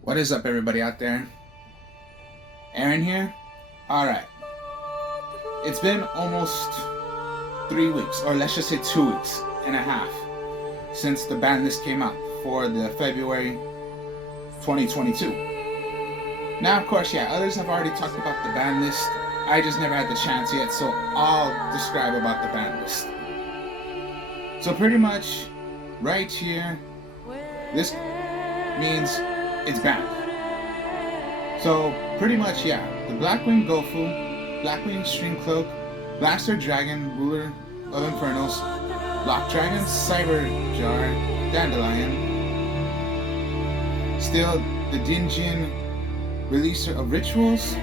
What is up, everybody out there? Aaron here. Alright. It's been almost 3 weeks, or let's just say 2 weeks and a half, since the ban list came out for the February 2022. Now, of course, yeah, others have already talked about the ban list. I just never had the chance yet, so I'll describe about the ban list. So pretty much, right here, this means it's banned. So pretty much, yeah, the Blackwing Gofu, Blackwing Streamcloak, Blaster Dragon, Ruler of Infernos, Block Dragon, Cyber Jar, Dandelion, still the Dingian Releaser of Rituals,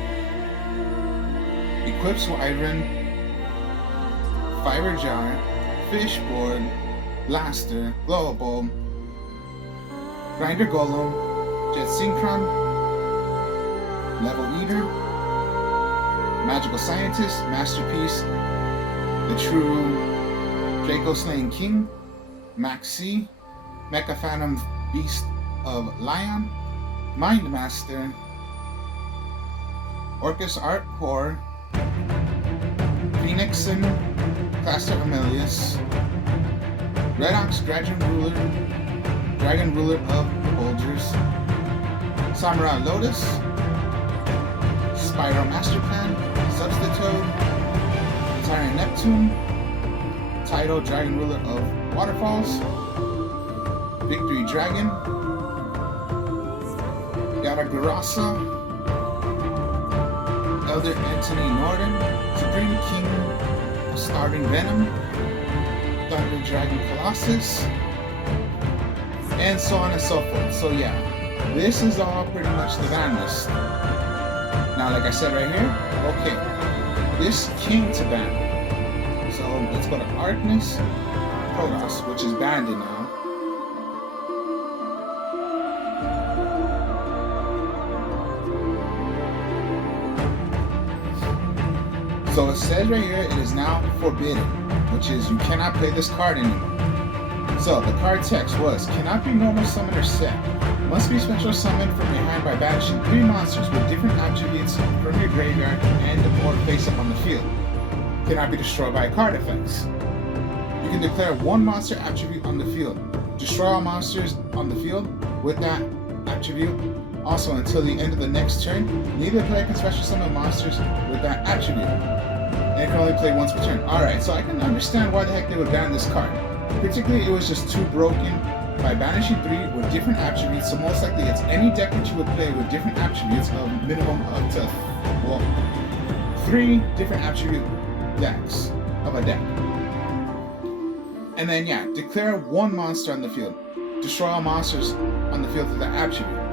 Equips Wyvern, Fiber Jar, Fishboard, Blaster, Glow Bulb, Grinder Golem, Jet Synchron, Level Eater, Magical Scientist, Masterpiece, the True Draco Slaying King, Maxi, Mecha Phantom Beast of Lion, Mind Master, Orcus Art Core, Phoenixin, Cluster Amelius, Red Ox Dragon Ruler of Bulgers, Samurai Lotus, Spiral Master Plan, Substitute, Tyrant Neptune, Tidal Dragon Ruler of Waterfalls, Victory Dragon, Yadagarasa, Elder Anthony Norden, Supreme King of Starving Venom, Thunder Dragon Colossus, and so on and so forth. So yeah, this is all pretty much the ban list. Now, like I said right here, okay, this came to ban. So let's go to Arcness Protoss, which is banned now. So it says right here, it is now forbidden, which is you cannot play this card anymore. So the card text was, cannot be normal summoned or set. Must be special summoned from behind by banishing 3 monsters with different attributes from your graveyard and or face up on the field. Cannot be destroyed by card effects. You can declare 1 monster attribute on the field. Destroy all monsters on the field with that attribute. Also, until the end of the next turn, neither player can special summon monsters with that attribute. And it can only play once per turn. Alright, so I can understand why the heck they would ban this card. Particularly, it was just too broken by banishing 3 with different attributes, so most likely it's any deck that you would play with different attributes of minimum up to, well, 3 different attribute decks of a deck. And then, yeah, declare 1 monster on the field. Destroy all monsters on the field with that attribute.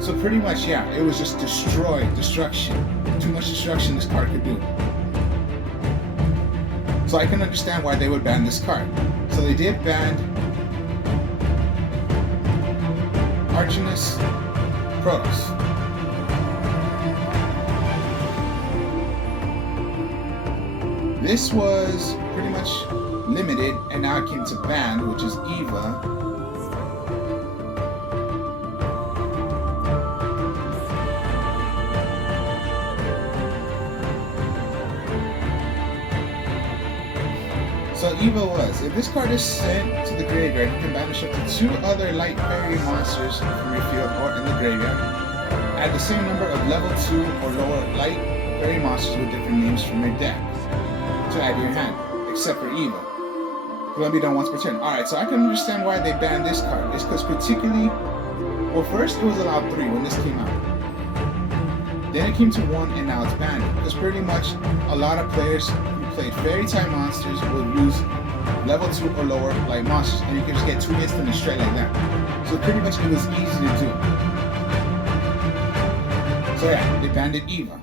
So pretty much, yeah, it was just destruction. Too much destruction this card could do. So I can understand why they would ban this card. So they did ban Arcness Protoss. This was pretty much limited, and now it came to ban, which is Eva. So Eva was, if this card is sent to the graveyard, you can banish up to 2 other light fairy monsters from your field or in the graveyard. Add the same number of level 2 or lower light fairy monsters with different names from your deck to add to your hand, except for Eva. It can only be done once per turn. Alright, so I can understand why they banned this card. It's because particularly, well, first it was allowed 3 when this came out. Then it came to 1 and now it's banned. Because pretty much a lot of players played Fairytale monsters would use level 2 or lower light monsters, and you can just get 2 instantly straight like that. So pretty much it was easy to do. So yeah, they banned it Eva.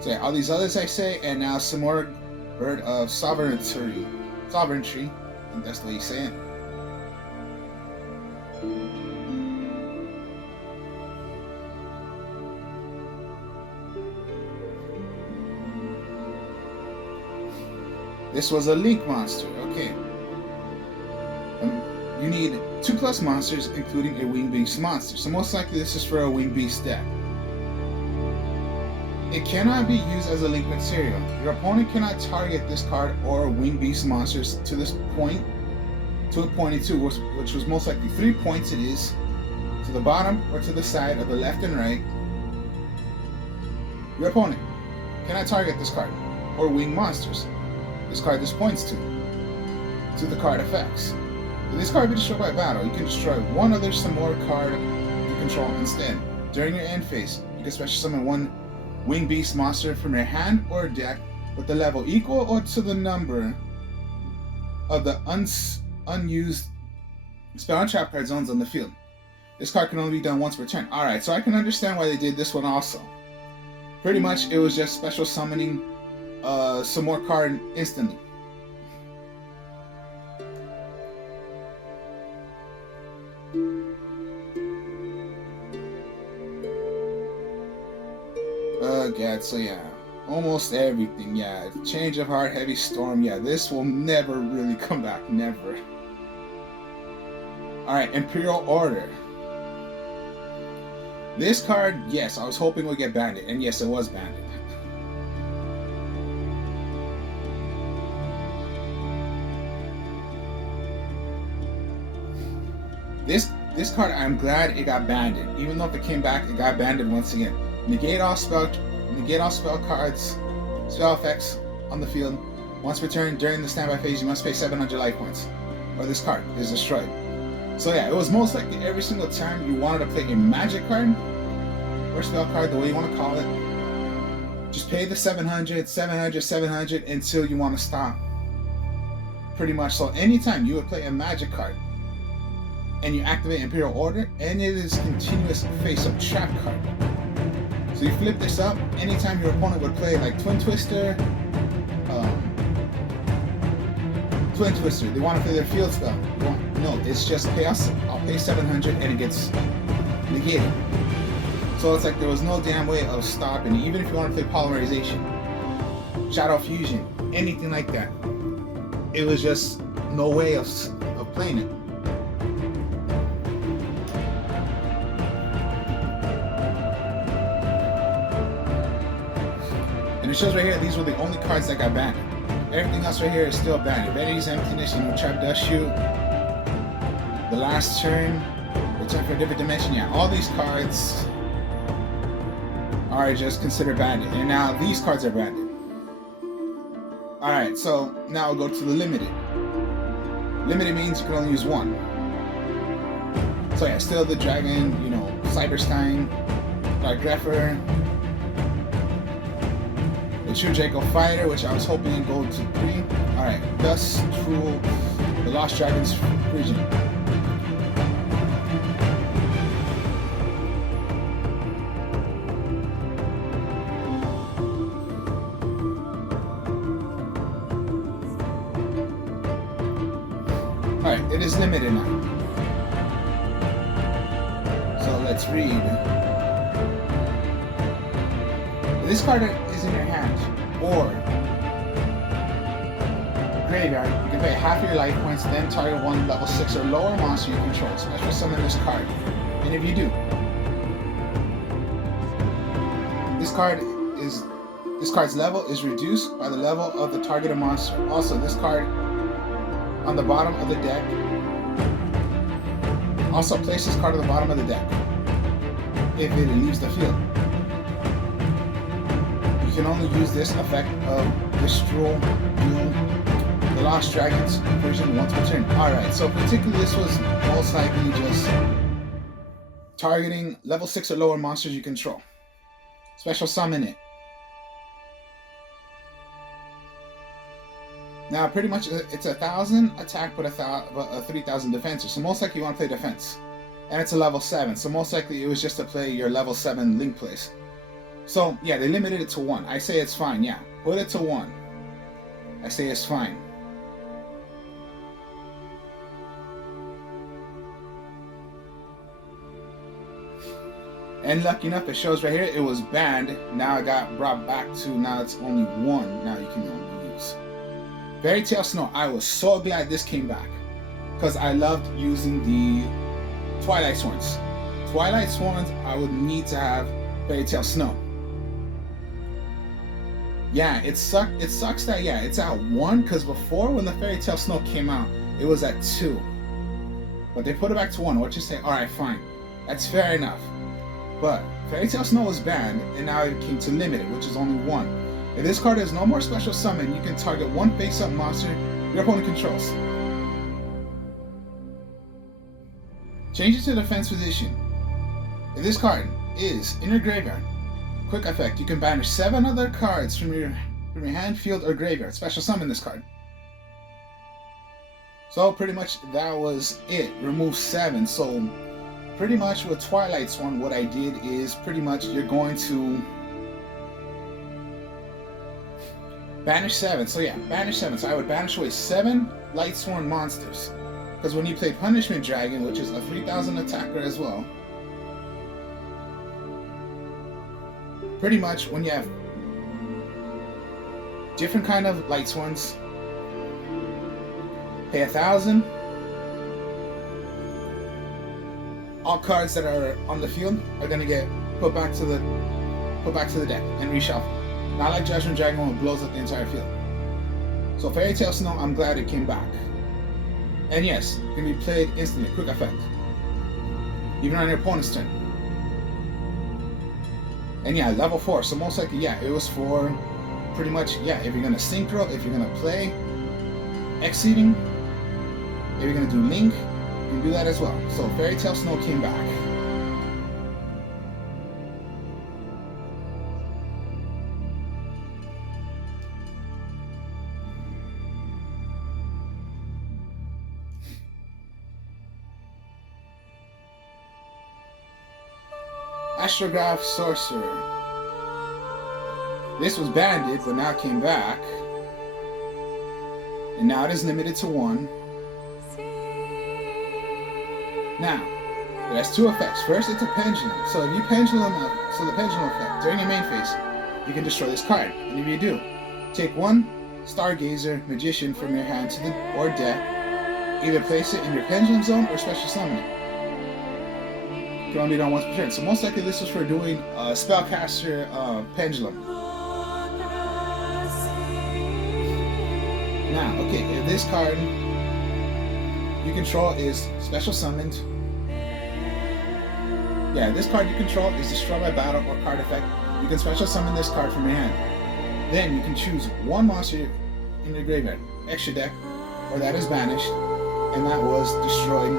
So yeah, all these others I say, and now some more Bird of Sovereignty. I think that's the way you say it. This was a link monster. Okay. You need 2+ monsters, including a winged beast monster. So most likely this is for a winged beast deck. It cannot be used as a link material. Your opponent cannot target this card or winged beast monsters to this point, to a point two, which was most likely 3 points. It is to the bottom or to the side of the left and right. Your opponent cannot target this card or winged monsters. This card this points to the card effects. If this card be destroyed by battle, you can destroy one other similar card you control instead. During your end phase, you can special summon one winged beast monster from your hand or deck with the level equal or to the number of the unused spell and trap card zones on the field. This card can only be done once per turn. Alright, so I can understand why they did this one also. Pretty much it was just special summoning some more card instantly. God, so yeah, almost everything, yeah. Change of heart, heavy storm, yeah, this will never really come back, never. Alright, Imperial Order. This card, yes, I was hoping would get banned, and yes, it was banned. This card, I'm glad it got banned. Even though if it came back, it got banned once again. Negate all spell cards, spell effects on the field. Once per turn during the standby phase, you must pay 700 life points, or this card is destroyed. So yeah, it was most likely every single time you wanted to play a magic card or spell card, the way you want to call it. Just pay the 700 until you want to stop. Pretty much. So anytime you would play a magic card and you activate Imperial Order, and it is continuous face-up trap card. So you flip this up, anytime your opponent would play like Twin Twister, they want to play their field spell. No, it's just chaos. I'll pay 700 and it gets negated. So it's like there was no damn way of stopping it. Even if you want to play Polymerization, Shadow Fusion, anything like that, it was just no way of playing it. And it shows right here, these were the only cards that got banned. Everything else right here is still banned. Vanity's Emptiness, Trap Dust Shoot, The Last Turn, Return for a Different Dimension. Yeah, all these cards are just considered banned. And now these cards are banned. Alright, so now we'll go to the limited. Limited means you can only use one. So yeah, still the Dragon, Cyberstein, Greffer, the True Draco Fighter, which I was hoping to go to 3. Alright, Dust, True, the Lost Dragon's Prison. Alright, it is limited now. So let's read. This card is in your hand or graveyard. You can pay half of your life points, then target one level 6 or lower monster you control. Special summon this card. And if you do, this card's level is reduced by the level of the targeted monster. Also, this card on the bottom of the deck. Also, place this card on the bottom of the deck if it leaves the field. You can only use this effect of Destroy the Lost Dragon's version once per turn. Alright, so particularly this was most likely just targeting level 6 or lower monsters you control. Special summon it. Now, pretty much it's 1,000 attack but a 3,000 defense. So most likely you want to play defense. And it's a level 7. So most likely it was just to play your level 7 link plays. So yeah, they limited it to 1. I say it's fine, yeah. Put it to 1. I say it's fine. And lucky enough, it shows right here, it was banned. Now it got brought back to, now it's only 1 now you can only use. Fairytale Snow, I was so glad this came back because I loved using the Twilight Swords. Twilight Swords, I would need to have Fairytale Snow. Yeah, it sucks that, yeah, it's at 1 because before when the Fairytale Snow came out, it was at 2. But they put it back to 1. What you say? Alright, fine. That's fair enough. But Fairytale Snow was banned, and now it came to limited, which is only 1. If this card has no more special summon, you can target 1 face-up monster your opponent controls. Change it to defense position. If this card is in your graveyard, quick effect, you can banish 7 other cards from your hand, field, or graveyard. Special summon this card. So pretty much that was it. Remove 7. So pretty much with Twilight Sworn, what I did is pretty much you're going to banish 7. So yeah, banish 7. So I would banish away 7 Light Sworn monsters. Because when you play Punishment Dragon, which is a 3000 attacker as well, pretty much when you have different kind of Light Sworns, pay 1000. All cards that are on the field are gonna get put back to the deck and reshuffled. Not like Judgment Dragon when it blows up the entire field. So Fairytale Snow, I'm glad it came back. And yes, it can be played instantly, quick effect. Even on your opponent's turn. And yeah, level 4, so most likely, yeah, it was for pretty much, yeah, if you're gonna synchro, if you're gonna play Exceeding, if you're gonna do Link, you can do that as well. So Fairytale Snow came back. Astrograph Sorcerer. This was banned, but now it came back. And now it is limited to 1. Now, it has 2 effects. First, it's a pendulum. So if you pendulum up, so the pendulum effect, during your main phase, you can destroy this card. And if you do, take 1 Stargazer Magician from your hand to the or deck, either place it in your pendulum zone or special summon it. You can only do it on once per turn. So most likely this was for doing Spellcaster Pendulum. Now, okay, if this card you control is special summoned, yeah, this card you control is destroyed by battle or card effect, you can special summon this card from your hand. Then you can choose 1 monster in your graveyard, extra deck, or that is banished, and that was destroyed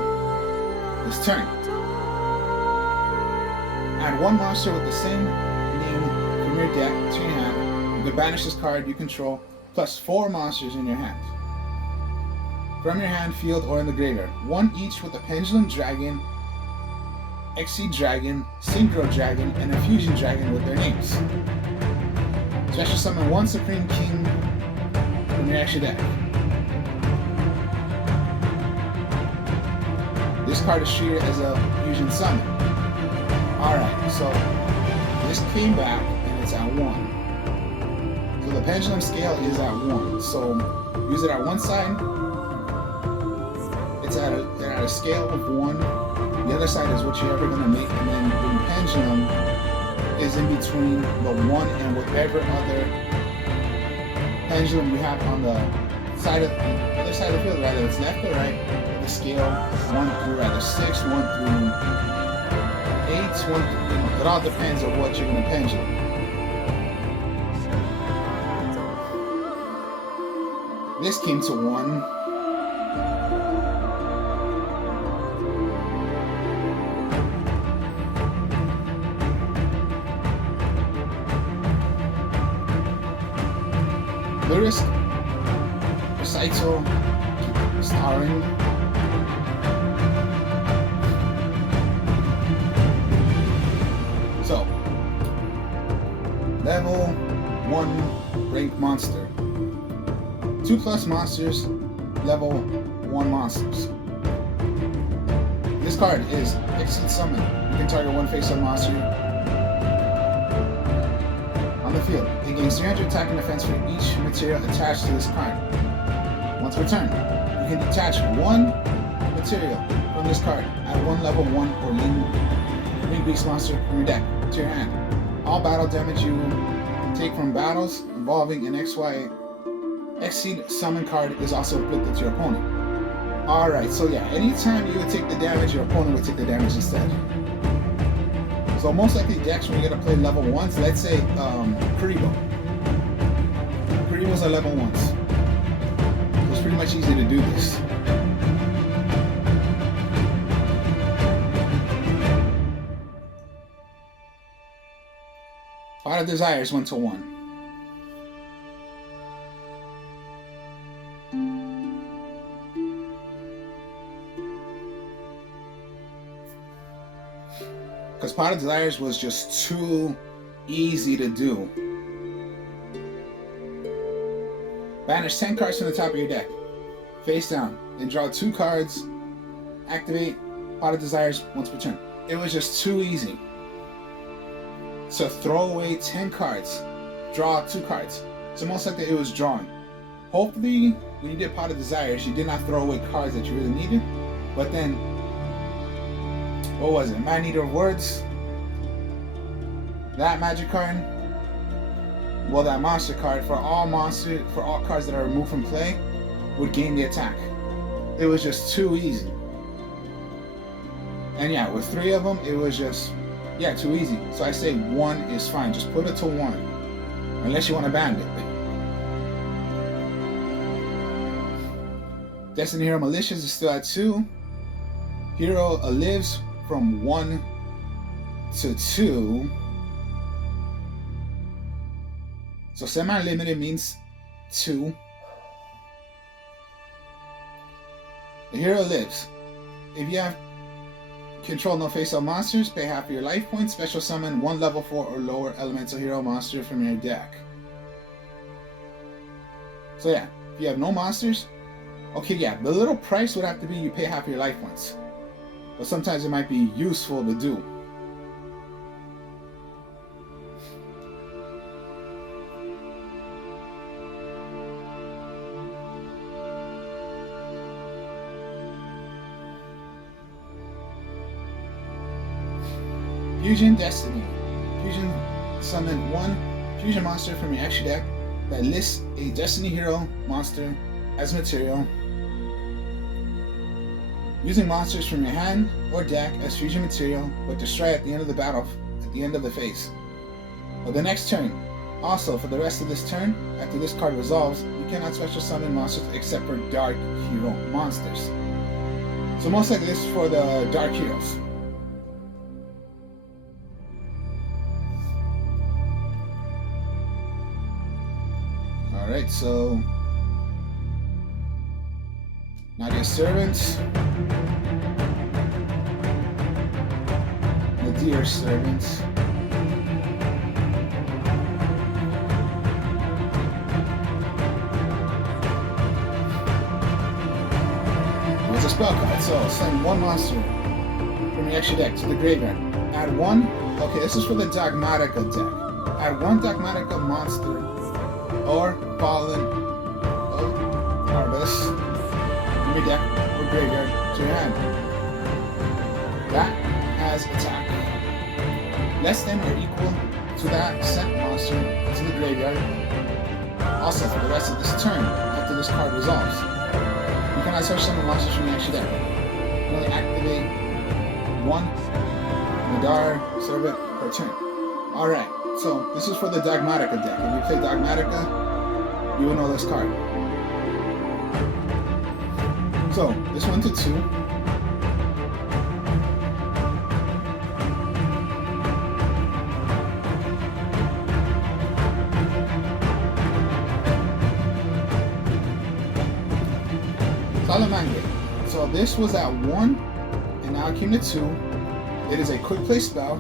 this turn. Add 1 monster with the same name from your deck to your hand. You can banish this card you control, plus 4 monsters in your hand. From your hand, field, or in the graveyard. 1 each with a Pendulum Dragon, Exceed Dragon, Synchro Dragon, and a Fusion Dragon with their names. Special summon 1 Supreme King from your extra deck. This card is treated as a fusion summon. Alright, so this came back and it's at 1. So the pendulum scale is at 1. So use it at one side. It's at a scale of 1. The other side is what you're ever going to make, and then the pendulum is in between the 1 and whatever other pendulum you have on the side of the other side of the field, whether it's left or right. The scale 1 through either 6, 1 through 8, 1 through, it all depends on what you're going to pendulum. This came to 1. Lyric, Recital, Starring. So, level 1 rank monster. 2+ monsters, level 1 monsters. This card is Exceed Summon. You can target 1 face-up monster on the field. It gains 300 attack and defense for each material attached to this card. Once per turn, you can detach one material from this card at one level 1 or Ring Beast monster from your deck to your hand. All battle damage you take from battles involving an Exceed summon card is also inflicted to your opponent. Alright, so yeah, anytime you would take the damage, your opponent would take the damage instead. So most likely decks when you're gonna play level 1s, let's say Kuribo. Kuribos are level 1s. So it's pretty much easy to do this. Pot of Desires 1-1. Because Pot of Desires was just too easy to do. Banish 10 cards from the top of your deck, face down, then draw 2 cards. Activate Pot of Desires once per turn. It was just too easy. So throw away 10 cards, draw 2 cards. So most likely it was drawing. Hopefully, when you did Pot of Desires, you did not throw away cards that you really needed. But then, what was it? Man Eater of Words. That magic card. Well, that monster card for all cards that are removed from play would gain the attack. It was just too easy. And yeah, with 3 of them, it was just too easy. So I say 1 is fine. Just put it to 1, unless you want to ban it. Destiny Hero Malicious is still at 2. Hero lives from 1 to 2. So semi-limited means 2. The hero lives. If you have control no face-up monsters, pay half of your life points. Special summon 1 level 4 or lower elemental hero monster from your deck. So yeah, if you have no monsters, okay, yeah, the little price would have to be you pay half your life points. But sometimes it might be useful to do. Fusion Destiny. Fusion summon 1 fusion monster from your extra deck that lists a Destiny Hero monster as material. Using monsters from your hand or deck as fusion material, but destroy at the end of the battle, at the end of the phase. For the next turn. Also, for the rest of this turn, after this card resolves, you cannot special summon monsters except for Dark Hero monsters. So most likely this is for the Dark Heroes. Alright, so Nadia's Servants, Nadia's Servants, it's a spell card, so send 1 monster from your extra deck to the graveyard. Add 1, okay, this is for the Dogmatica deck. Add 1 Dogmatica monster or Fallen Harvest from your deck or graveyard to your hand. That has attack less than or equal to that sent monster to the graveyard. Also, for the rest of this turn, after this card resolves, you cannot search summon monsters from your extra deck. You can only activate 1 Nadar Servant per turn. Alright, so this is for the Dogmatica deck. If you play Dogmatica, you will know this card. So, this 1 to 2. Salamangre. So this was at 1, and now it came to 2. It is a quick play spell,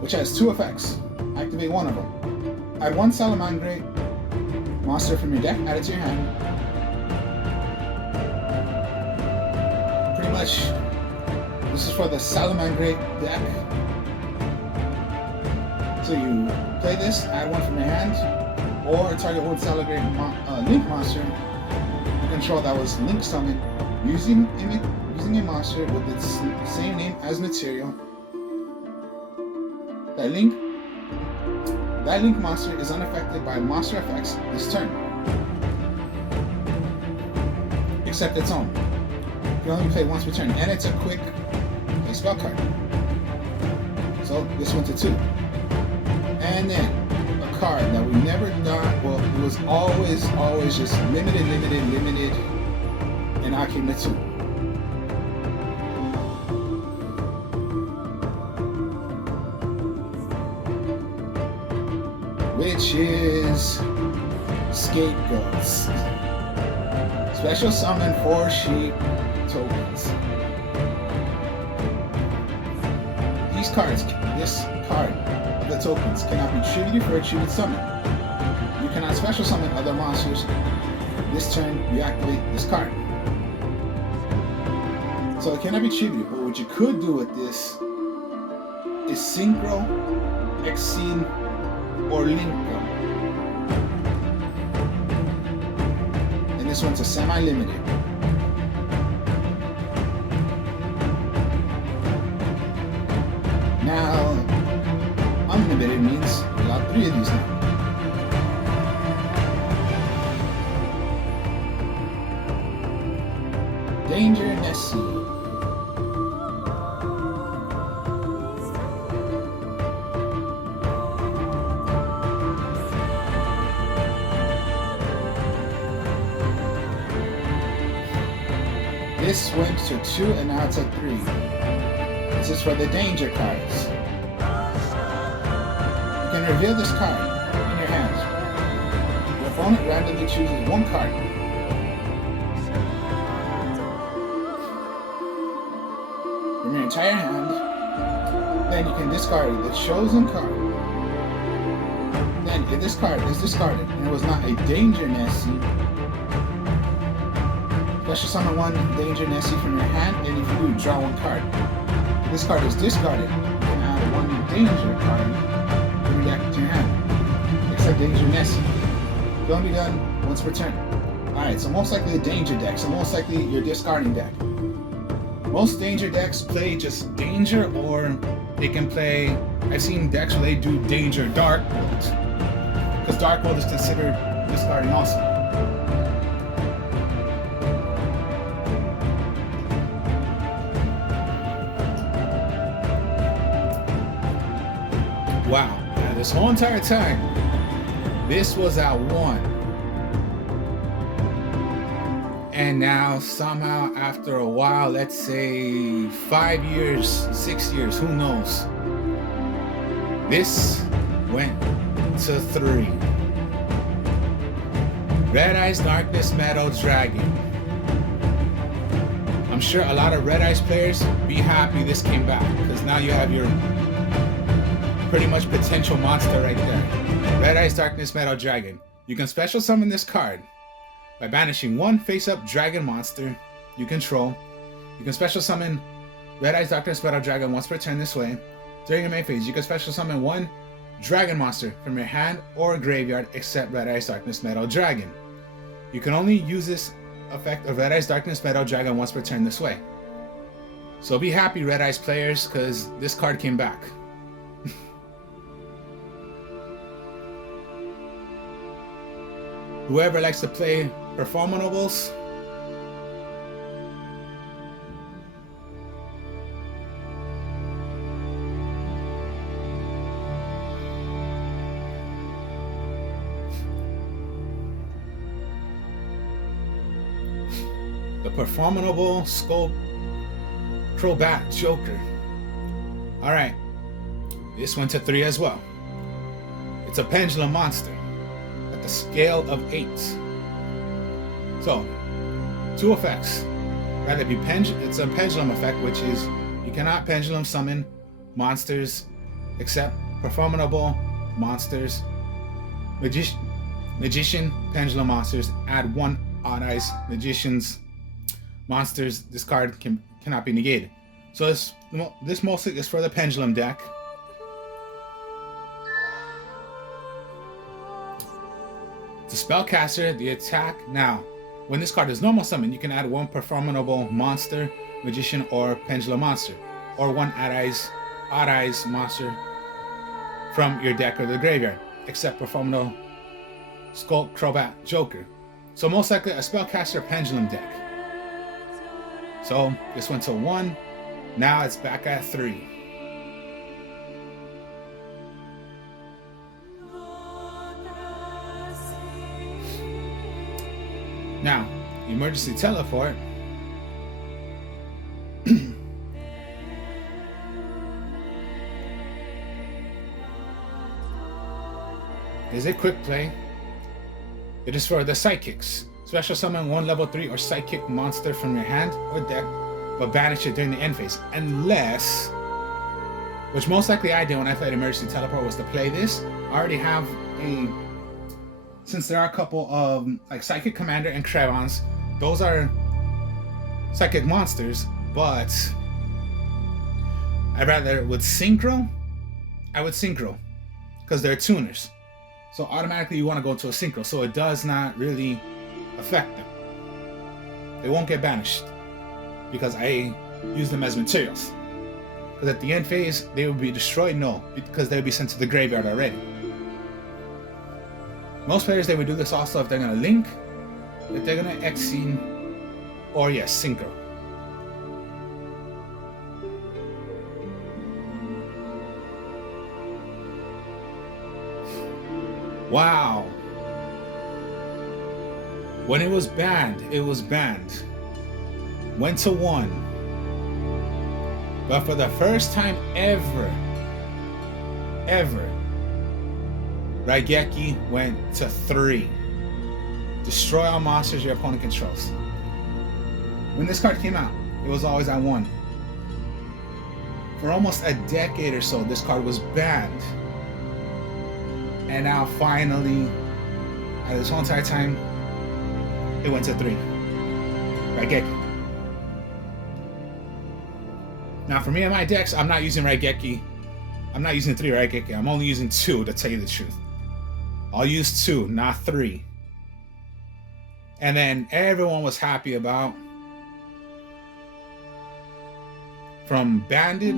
which has 2 effects. Activate 1 of them. Add 1 Salamangre monster from your deck, add it to your hand. Pretty much, this is for the Salamangre deck. So you play this, add 1 from your hand, or target 1 Salamangre Link monster control that was link summoned using a monster with its same name as material. That link monster is unaffected by monster effects this turn, except its own. You can only play once per turn, and it's a quick play spell card. So this went to 2. And then a card that we never got, well, it was always just limited, and I came to 2. Which is Scapegoats. Special summon 4 sheep tokens. This card of the tokens cannot be tributed for a tribute summon. You cannot special summon other monsters. This turn, you activate this card. So it cannot be tributed, but what you could do with this is Synchro, Exceed, or Link them. And this one's a semi-limited. Now, unlimited means we got 3 of these now. Danger Nessie. This went to 2 and now it's a 3. This is for the danger cards. You can reveal this card in your hands. Your opponent randomly chooses 1 card. From your entire hand, then you can discard the chosen card. Then if this card is discarded and it was not a danger Nessie, special summon 1 danger Nessie from your hand, and if you do, draw 1 card. If this card is discarded, you can add 1 danger card from your deck to your hand. Except danger Nessie. It's going to be done once per turn. Alright, so most likely a danger deck, so most likely your discarding deck. Most danger decks play just danger, or they can play, I've seen decks where they do danger dark world, because dark world is considered discarding also. Wow, now this whole entire time, this was at 1. And now somehow after a while, let's say 5 years, 6 years, who knows? This went to 3. Red Eyes Darkness Meadow Dragon. I'm sure a lot of Red Eyes players be happy this came back, because now you have your pretty much potential monster right there. Red Eyes Darkness Meadow Dragon. You can special summon this card by banishing 1 face-up dragon monster you control. You can special summon Red Eyes Darkness Meadow Dragon once per turn this way. During your main phase, you can special summon 1 dragon monster from your hand or graveyard except Red Eyes Darkness Meadow Dragon. You can only use this effect of Red Eyes Darkness Meadow Dragon once per turn this way. So be happy, Red Eyes players, because this card came back. Whoever likes to play performables, the performable scope Crobat Joker. Alright, this went to 3 as well. It's a pendulum monster at the scale of 8. So, 2 effects. Rather be it's a pendulum effect, which is you cannot pendulum summon monsters except performable monsters. Magician pendulum monsters. Add 1 odd eyes magicians monsters. This card cannot be negated. So this mostly is for the pendulum deck. The spellcaster, the attack now. When this card is normal summon, you can add one performable monster, magician, or pendulum monster, or one odd eyes monster from your deck or the graveyard, except performable Skulk, Crobat, Joker. So most likely a spellcaster pendulum deck. So this went to 1. Now it's back at 3. Now, emergency teleport. Is a quick play. It is for the Psychics. Special summon 1 level 3 or Psychic monster from your hand or deck, but banish it during the end phase. Unless, which most likely I did when I played Emergency Teleport, was to play this. I already have a, since there are a couple of like Psychic Commander and Crevons, those are Psychic monsters, but I'd rather with Synchro, I would Synchro, because they're tuners. So automatically you want to go to a Synchro, so it does not really affect them. They won't get banished because I use them as materials. Because at the end phase, they will be destroyed? No, because they will be sent to the graveyard already. Most players, they would do this also if they're going to Link, if they're going to Exene, or yes, Synchro. Wow. When it was banned, it was banned. Went to 1. But for the first time ever, Reigeki went to 3. Destroy all monsters your opponent controls. When this card came out, it was always at 1. For almost a decade or so, this card was banned. And now finally, at this whole entire time, it went to 3. Reigeki. Now for me and my decks, I'm not using Reigeki. I'm not using 3 Reigeki. I'm only using 2 to tell you the truth. I'll use 2, not 3. And then everyone was happy about from banded,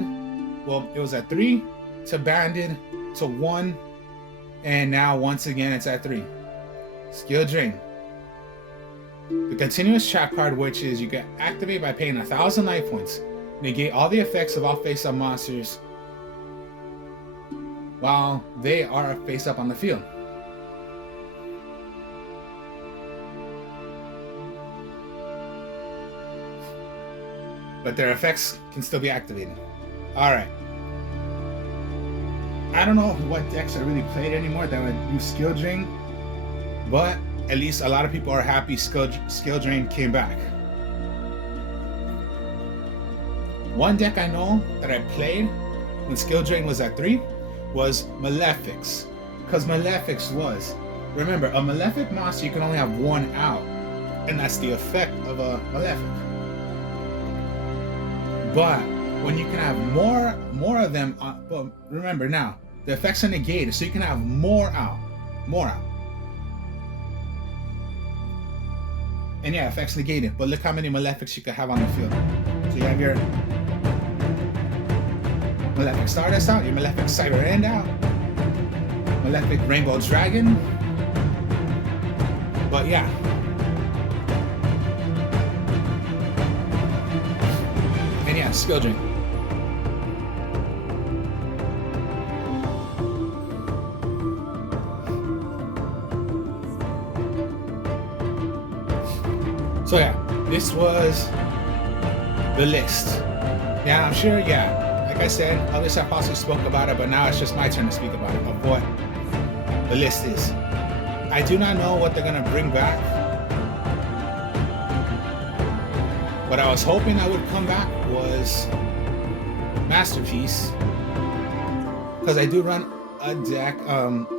well, it was at 3 to banded to 1. And now once again it's at 3. Skill Drain. The continuous trap card, which is you can activate by paying 1,000 life points. Negate all the effects of all face-up monsters while they are face-up on the field. But their effects can still be activated. Alright. I don't know what decks are really played anymore that would use Skill Drain, but at least a lot of people are happy Skill Drain came back. One deck I know that I played when Skill Drain was at 3 was Malefics. Because Malefics was, remember, a Malefic monster you can only have 1 out, and that's the effect of a Malefic. But when you can have more of them, but remember now, the effects are negated, so you can have more out. And yeah, effects negated, but look how many Malefics you can have on the field. So you have your Malefic Stardust out, your Malefic Cyber End out, Malefic Rainbow Dragon. But yeah. And yeah, Skill Drain. So yeah, this was the list. Yeah, I'm sure, yeah, like I said, others have also spoke about it, but now it's just my turn to speak about it, of what the list is. I do not know what they're gonna bring back. What I was hoping that would come back was Masterpiece, because I do run a deck,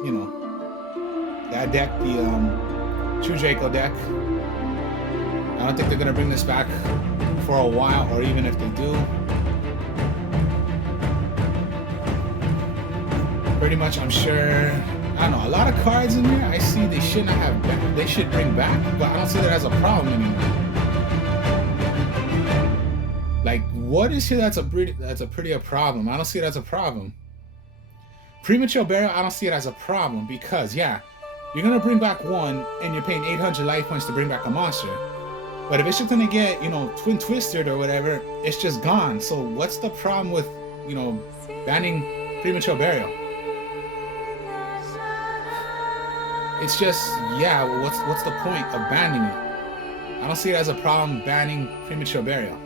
you know, that deck, the True Draco deck. I don't think they're gonna bring this back for a while, or even if they do. Pretty much, I'm sure I don't know, a lot of cards in there I see they should not have they should bring back, but I don't see that as a problem anymore. Like, what is here that's a pretty a problem? I don't see it as a problem. Premature burial, I don't see it as a problem because yeah, you're gonna bring back one and you're paying 800 life points to bring back a monster. But if it's just gonna get, you know, twin twisted or whatever, it's just gone. So what's the problem with, you know, banning premature burial? It's just, yeah, what's the point of banning it? I don't see it as a problem banning premature burial.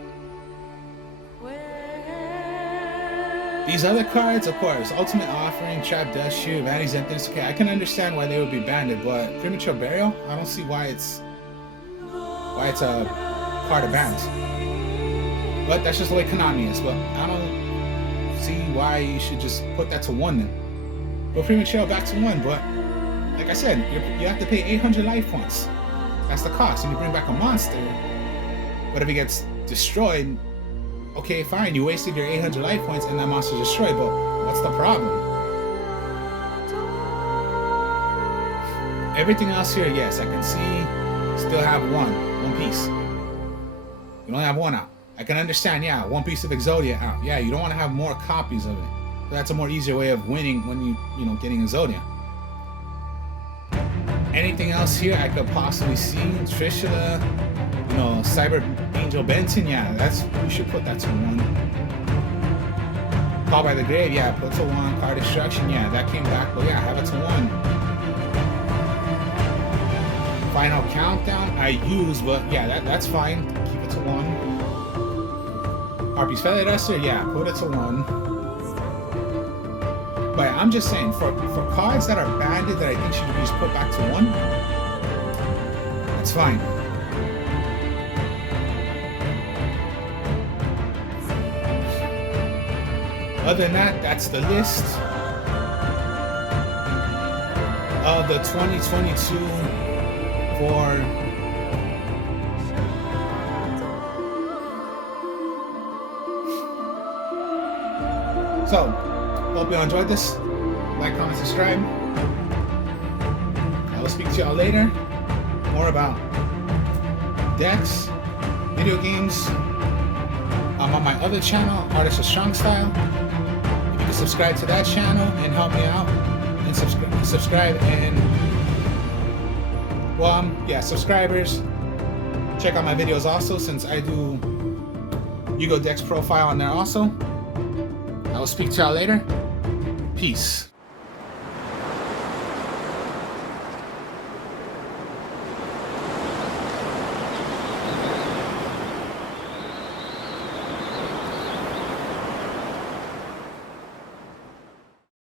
These other cards, of course, Ultimate Offering, Trap Death Shoot, Vanity's Emptiness, okay, I can understand why they would be banned, but premature burial, I don't see why it's a card of bans. But that's just the way Konami is, but I don't see why you should just put that to 1 then. But premature back to 1, but like I said, you have to pay 800 life points. That's the cost, and you bring back a monster. But if it gets destroyed, okay, fine, you wasted your 800 life points and that monster's destroyed, but what's the problem? Everything else here, yes, I can see still have one piece. You only have one out. I can understand, yeah, one piece of Exodia out. Yeah, you don't want to have more copies of it. That's a more easier way of winning when you know, getting Exodia. Anything else here I could possibly see? Trishula, you know, Cyber Angel Benton, yeah, you should put that to 1. Call by the Grave, yeah, put to 1. Card Destruction, yeah, that came back, but yeah, have it to 1. Final Countdown, I use, but yeah, that's fine. Keep it to 1. Harpy's Feather Duster, yeah, put it to 1. But I'm just saying, for cards that are banded that I think should be just put back to 1, that's fine. Other than that, that's the list of the 2022 for so hope you enjoyed this. Like, comment, subscribe. I will speak to y'all later. More about decks, video games. I'm on my other channel, Artist of Strong Style. If you can subscribe to that channel and help me out, and subscribe and subscribers. Check out my videos also, since I do Yu-Gi-Oh! Dex profile on there also. I will speak to y'all later. Peace.